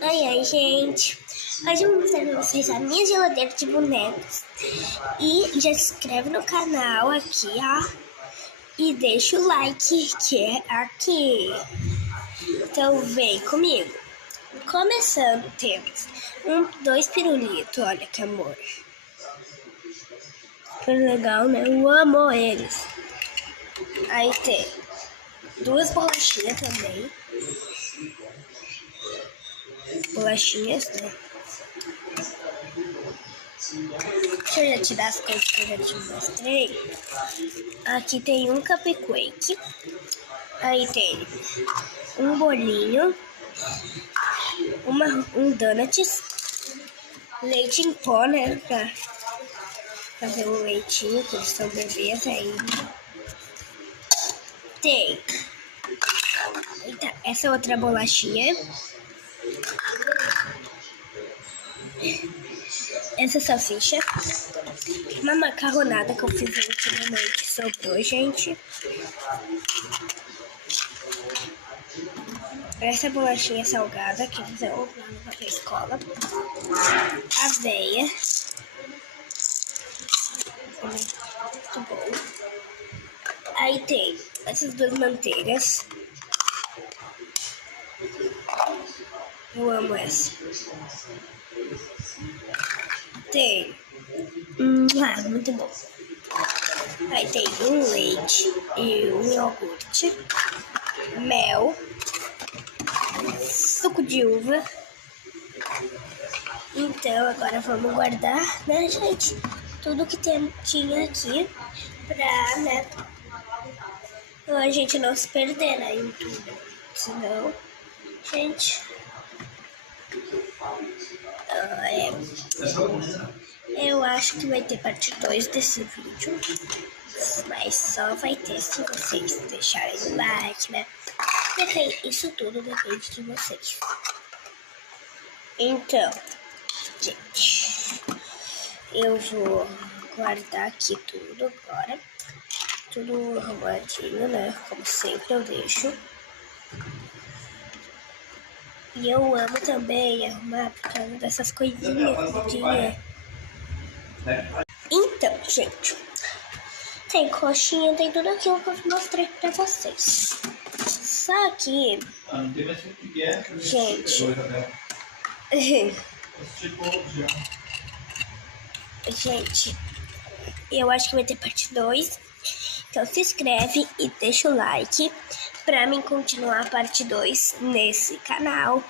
Oi, gente. Hoje eu vou mostrar pra vocês a minha geladeira de bonecos. E já se inscreve no canal aqui, ó. E deixa o like, que é aqui. Então vem comigo. Começando, temos dois pirulitos. Olha que amor. Que legal, né? Eu amo eles. Aí tem duas bolachinhas também. Bolachinhas, né? Deixa eu já tirar as coisas que eu já te mostrei. Aqui tem um cupcake. Aí tem um bolinho. Um donuts. Leite em pó, né? Pra fazer um leitinho, que eles são bebês ainda. Tem essa outra bolachinha. Essa salsicha. Uma macarronada que eu fiz antigamente. Sobrou, gente. Essa bolachinha salgada que eles vão levar pra escola. Aveia. Muito bom. Aí tem essas duas manteigas. Eu amo essa. Tem. Muito bom. Aí tem um leite e um iogurte. Mel. Suco de uva. Então agora vamos guardar, né, gente? Tudo que tinha aqui pra, né, a gente não se perder, né, em tudo. Senão, gente, eu acho que vai ter parte 2 desse vídeo, mas só vai ter se vocês deixarem o like, né? Isso tudo depende de vocês. Então, gente, eu vou guardar aqui tudo agora. Tudo arrumadinho, né? Como sempre eu deixo. E eu amo também arrumar por causa dessas coisinhas de... Então, gente, tem coxinha, tem tudo aquilo que eu mostrei pra vocês. Só que, gente, gente, eu acho que vai ter parte 2. Então se inscreve e deixa o like pra mim continuar a parte 2 nesse canal.